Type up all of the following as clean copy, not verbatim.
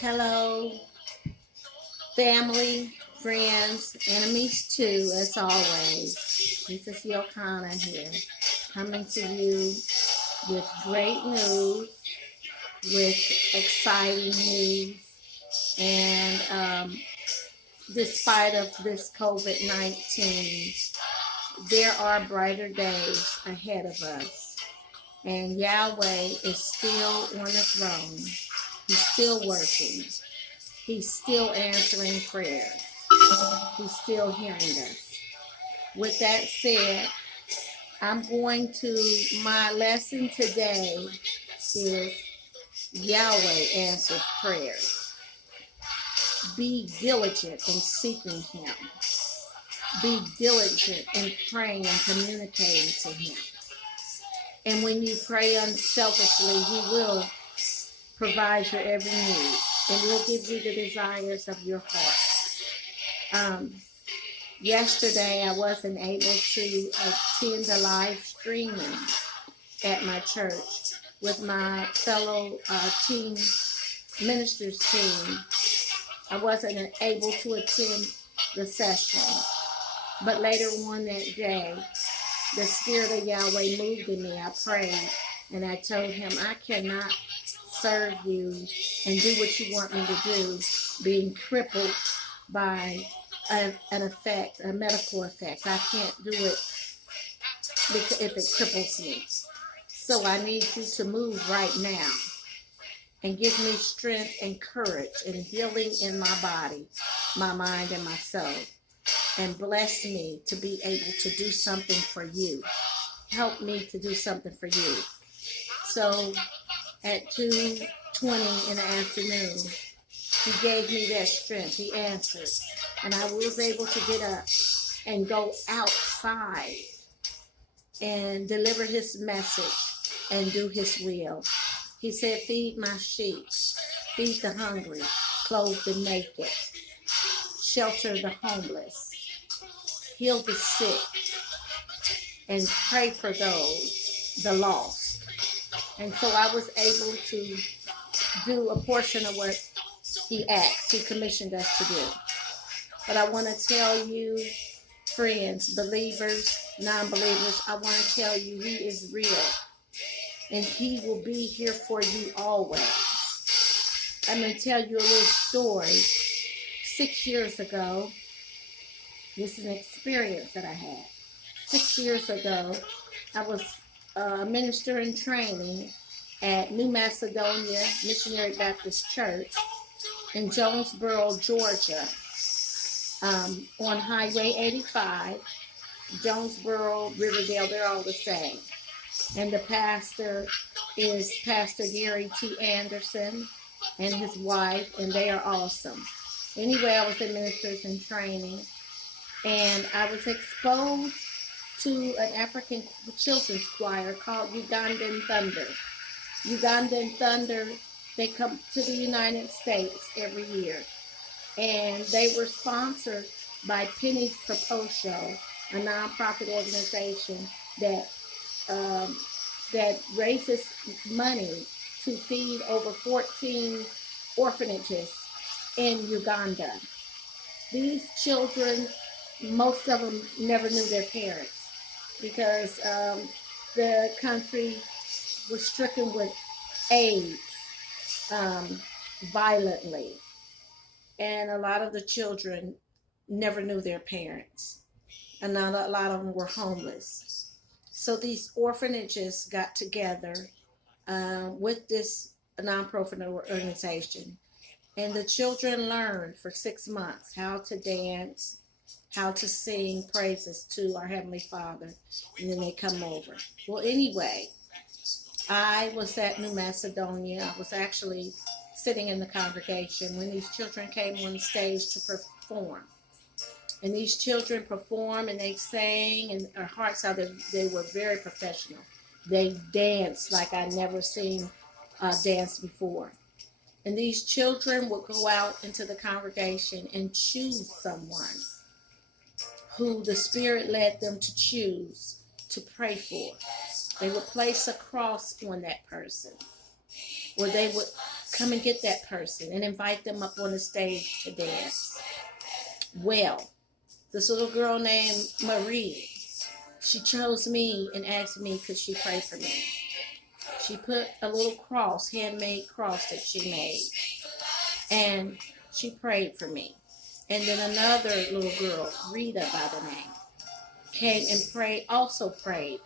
Hello, family, friends, enemies too, as always. This is Yokana here, coming to you with great news, with exciting news, and despite of this COVID-19, there are brighter days ahead of us, and Yahweh is still on the throne. He's still working. He's still answering prayers. He's still hearing us. With that said, my lesson today is Yahweh answers prayers. Be diligent in seeking Him. Be diligent in praying and communicating to Him. And when you pray unselfishly, He will provide your every need, and He'll give you the desires of your heart. Yesterday, I wasn't able to attend the live streaming at my church with my fellow team ministers team. I wasn't able to attend the session, but later on that day, the Spirit of Yahweh moved in me. I prayed, and I told Him, I cannot serve you and do what you want me to do, being crippled by a medical effect. I can't do it because if it cripples me. So I need you to move right now and give me strength and courage and healing in my body, my mind, and my soul. And bless me to be able to do something for you. Help me to do something for you. So at 2:20 in the afternoon, He gave me that strength. He answered. And I was able to get up and go outside and deliver His message and do His will. He said, feed my sheep, feed the hungry, clothe the naked, shelter the homeless, heal the sick, and pray for the lost. And so I was able to do a portion of what He commissioned us to do. But I want to tell you, friends, believers, non-believers, I want to tell you He is real. And He will be here for you always. I'm going to tell you a little story. 6 years ago, this is an experience that I had. 6 years ago, I was a minister in training at New Macedonia Missionary Baptist Church in Jonesboro, Georgia, on Highway 85, Jonesboro, Riverdale, they're all the same. And the pastor is Pastor Gary T. Anderson and his wife, and they are awesome. Anyway, I was in ministers in training, and I was exposed to an African children's choir called Ugandan Thunder. Ugandan Thunder, they come to the United States every year. And they were sponsored by Penny's Proposed Show, a nonprofit organization that raises money to feed over 14 orphanages in Uganda. These children, most of them never knew their parents because the country was stricken with AIDS violently. And a lot of the children never knew their parents. And a lot of them were homeless. So these orphanages got together with this nonprofit organization. And the children learned for 6 months how to dance, how to sing praises to our Heavenly Father. And then they come over. Well, anyway, I was at New Macedonia. I was actually sitting in the congregation when these children came on stage to perform. And these children performed and they sang, and our hearts out there, they were very professional. They danced like I never seen dance before. And these children would go out into the congregation and choose someone who the Spirit led them to choose to pray for. They would place a cross on that person, or they would come and get that person and invite them up on the stage to dance. Well, this little girl named Marie, she chose me and asked me could she pray for me. She put a little cross, handmade cross that she made, and she prayed for me. And then another little girl, Rita by the name, came and also prayed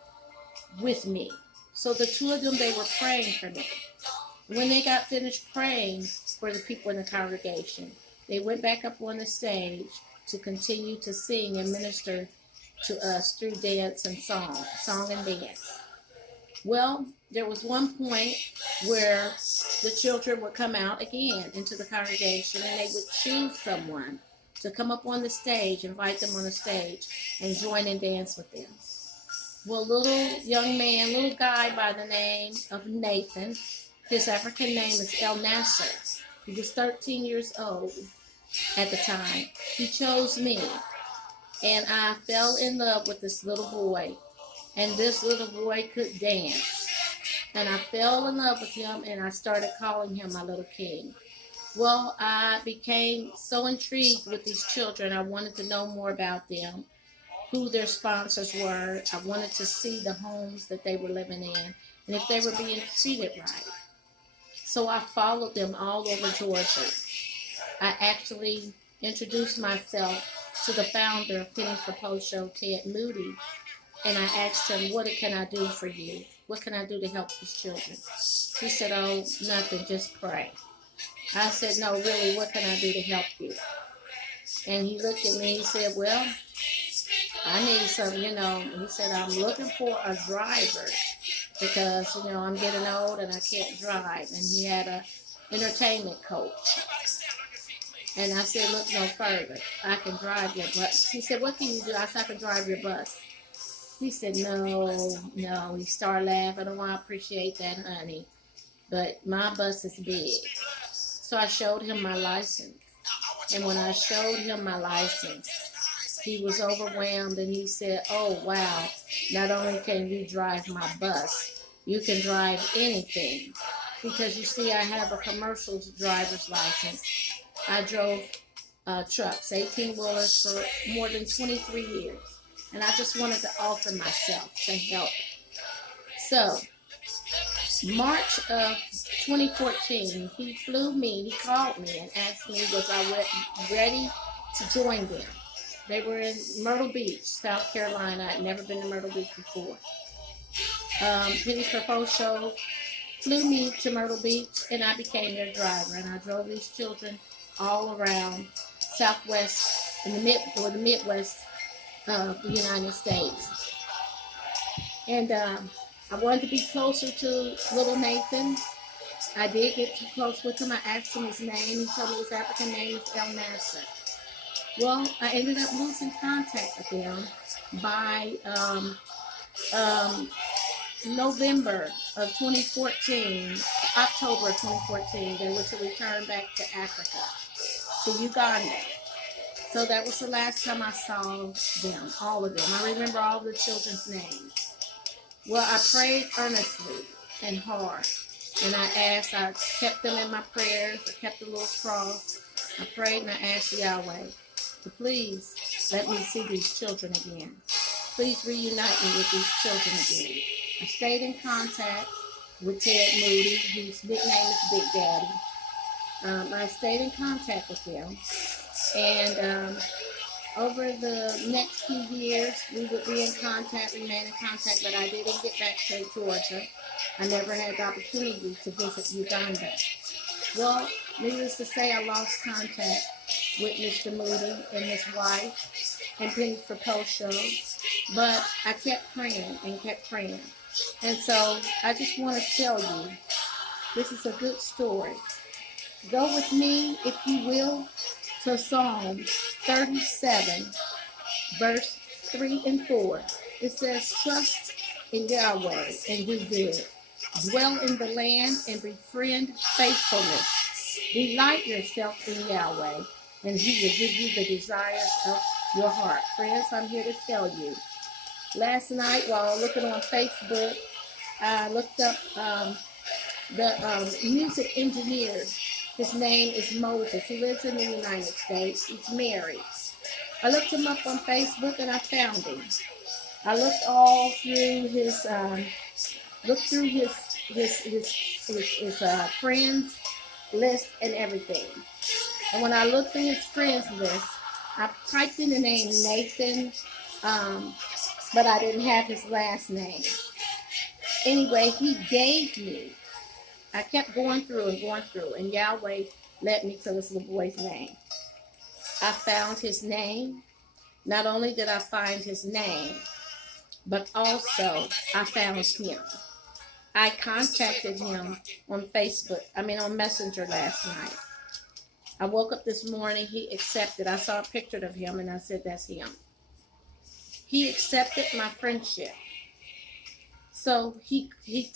with me. So the two of them, they were praying for me. When they got finished praying for the people in the congregation, they went back up on the stage to continue to sing and minister to us through dance and song and dance. Well, there was one point where the children would come out again into the congregation, and they would choose someone to come up on the stage, invite them on the stage, and join and dance with them. Well, little guy by the name of Nathan, his African name is El Nasser. He was 13 years old at the time. He chose me, and I fell in love with this little boy. And this little boy could dance. And I fell in love with him, and I started calling him my little king. Well, I became so intrigued with these children. I wanted to know more about them, who their sponsors were. I wanted to see the homes that they were living in, and if they were being treated right. So I followed them all over Georgia. I actually introduced myself to the founder of Penny for Post Show, Ted Moody, and I asked him, what can I do for you? What can I do to help these children? He said, oh, nothing, just pray. I said, no, really, what can I do to help you? And he looked at me, he said, well, I need some, he said, I'm looking for a driver because, I'm getting old and I can't drive. And he had an entertainment coach. And I said, look no further. I can drive your bus. He said, what can you do? I said, I can drive your bus. He said, no. He started laughing. Oh, I appreciate that, honey. But my bus is big. So I showed him my license. And when I showed him my license, he was overwhelmed and he said, oh, wow, not only can you drive my bus, you can drive anything. Because you see, I have a commercial driver's license. I drove trucks, 18-wheelers for more than 23 years. And I just wanted to offer myself to help. So, March of 2014, he called me and asked me was I ready to join them. They were in Myrtle Beach, South Carolina. I'd never been to Myrtle Beach before. Penny for Post Show flew me to Myrtle Beach, and I became their driver. And I drove these children all around Southwest, in the Midwest of the United States. And I wanted to be closer to little Nathan. I did get too close with him. I asked him his name. He told me his African name is El Nasser. Well, I ended up losing contact with him by November of 2014, October of 2014. They were to return back to Africa, to Uganda. So that was the last time I saw them, all of them. I remember all the children's names. Well, I prayed earnestly and hard. And I kept them in my prayers. I kept the little cross. I prayed and I asked Yahweh to please let me see these children again. Please reunite me with these children again. I stayed in contact with Ted Moody, whose nickname is Big Daddy. I stayed in contact with them. And over the next few years, we would be in contact, remain in contact, but I didn't get back to Georgia. I never had the opportunity to visit Uganda. Well, needless to say, I lost contact with Mr. Moody and his wife and Penny for Post Show, but I kept praying and kept praying. And so I just want to tell you, this is a good story. Go with me, if you will, to Psalm 37, verse 3 and 4. It says, trust in Yahweh and do good. Dwell in the land and befriend faithfulness. Delight yourself in Yahweh, and he will give you the desires of your heart. Friends, I'm here to tell you. Last night, while looking on Facebook, I looked up the music engineer. His name is Moses. He lives in the United States. He's married. I looked him up on Facebook and I found him. I looked all through his friends list and everything. And when I looked at his friends list, I typed in the name Nathan, but I didn't have his last name. Anyway, he gave me. I kept going through, and Yahweh led me to this little boy's name. I found his name. Not only did I find his name, but also I found him. I contacted him on on Messenger last night. I woke up this morning, he accepted. I saw a picture of him and I said, that's him. He accepted my friendship. So he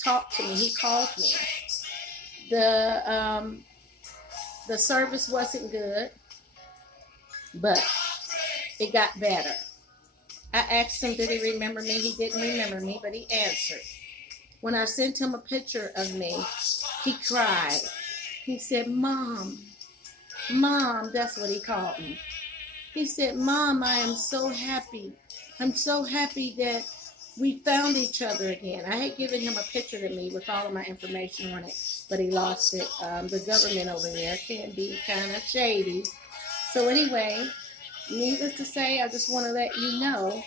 talked to me, he called me. The service wasn't good, but it got better. I asked him, did he remember me? He didn't remember me, but he answered. When I sent him a picture of me, he cried. He said, Mom, that's what he called me. He said, Mom, I am so happy. I'm so happy that we found each other again. I had given him a picture of me with all of my information on it, but he lost it. The government over there can be kind of shady. So anyway, needless to say, I just want to let you know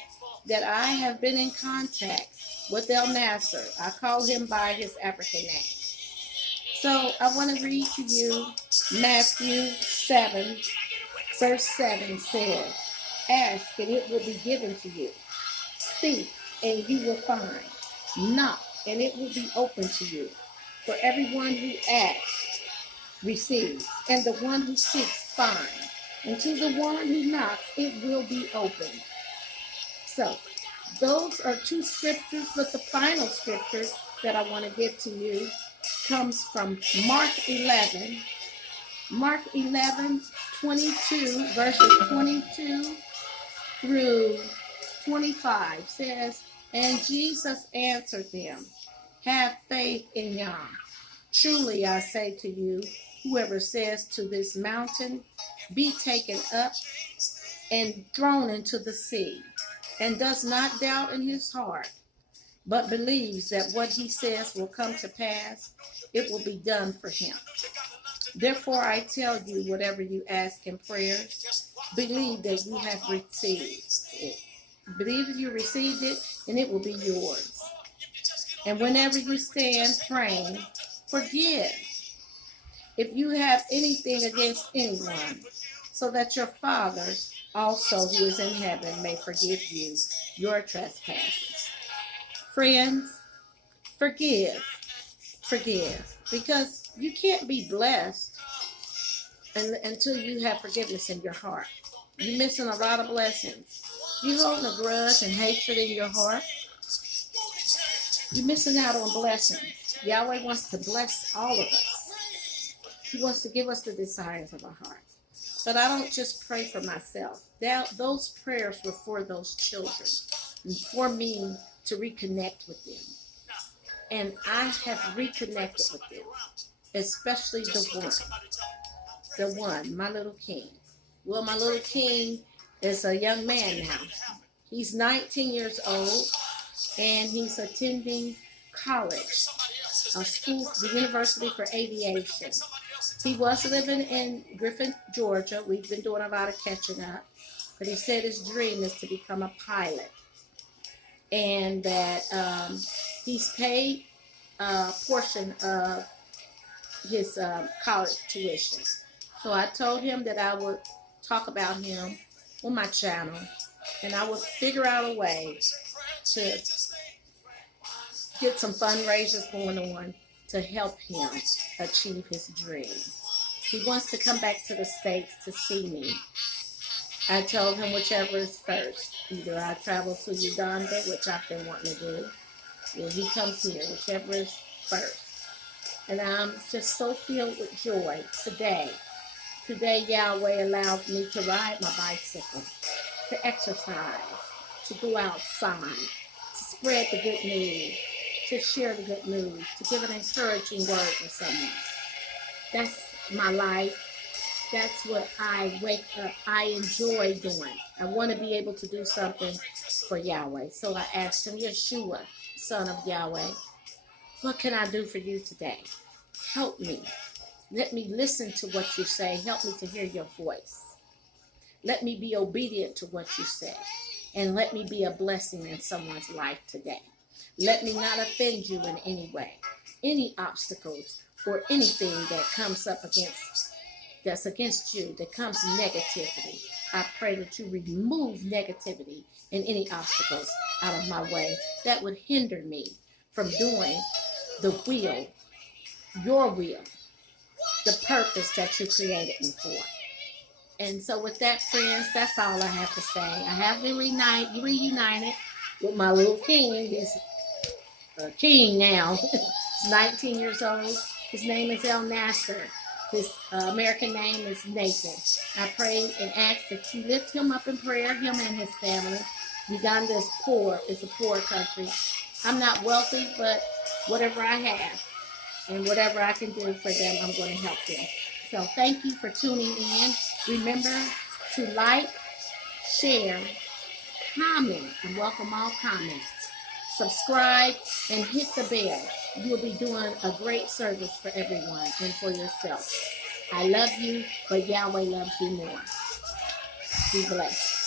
that I have been in contact with El Nasser. I call him by his African name. So I want to read to you Matthew 7, verse 7 says, ask and it will be given to you. Seek and you will find. Knock and it will be open to you. For everyone who asks receives, and the one who seeks finds. And to the one who knocks, it will be opened. So, those are two scriptures, but the final scripture that I want to give to you comes from Mark 11. Mark 11, 22, verses 22 through 25 says, and Jesus answered them, have faith in Yah. Truly I say to you, whoever says to this mountain, be taken up and thrown into the sea, and does not doubt in his heart, but believes that what he says will come to pass, it will be done for him. Therefore I tell you, whatever you ask in prayer, believe that you have received it. Believe that you received it, and it will be yours. And whenever you stand praying, forgive if you have anything against anyone, so that your Father also who is in heaven may forgive you your trespasses. Friends, forgive, because you can't be blessed until you have forgiveness in your heart. You're missing a lot of blessings. You're holding a grudge and hatred in your heart. You're missing out on blessings. Yahweh wants to bless all of us. He wants to give us the desires of our hearts. But I don't just pray for myself. Those prayers were for those children and for me to reconnect with them. And I have reconnected with them, especially the one, my little king. Well, my little king is a young man now. He's 19 years old, and he's attending college, a school, the University for Aviation. He was living in Griffin, Georgia. We've been doing a lot of catching up, but he said his dream is to become a pilot, and that he's paid a portion of his college tuition. So I told him that I would talk about him on my channel, and I would figure out a way to get some fundraisers going on to help him achieve his dream. He wants to come back to the States to see me. I told him whichever is first. Either I travel to Uganda, which I've been wanting to do, or he comes here, whichever is first. And I'm just so filled with joy today. Today, Yahweh allowed me to ride my bicycle, to exercise, to go outside, to spread the good news, to share the good news, to give an encouraging word for someone. That's my life. That's what I wake up. I enjoy doing. I want to be able to do something for Yahweh. So I asked him, Yeshua, son of Yahweh, what can I do for you today? Help me. Let me listen to what you say. Help me to hear your voice. Let me be obedient to what you say. And let me be a blessing in someone's life today. Let me not offend you in any way. Any obstacles or anything that comes up that's against you, that comes negativity, I pray that you remove negativity and any obstacles out of my way that would hinder me from doing the will, your will, the purpose that you created me for. And so with that, friends, that's all I have to say. I have been reunited with my little king. He's a king now. He's 19 years old. His name is El Nasser. His American name is Nathan. I pray and ask that you lift him up in prayer, him and his family. Uganda is poor. It's a poor country. I'm not wealthy, but whatever I have and whatever I can do for them, I'm going to help them. So thank you for tuning in. Remember to like, share, comment, and welcome all comments. Subscribe and hit the bell. You will be doing a great service for everyone and for yourself. I love you, but Yahweh loves you more. Be blessed.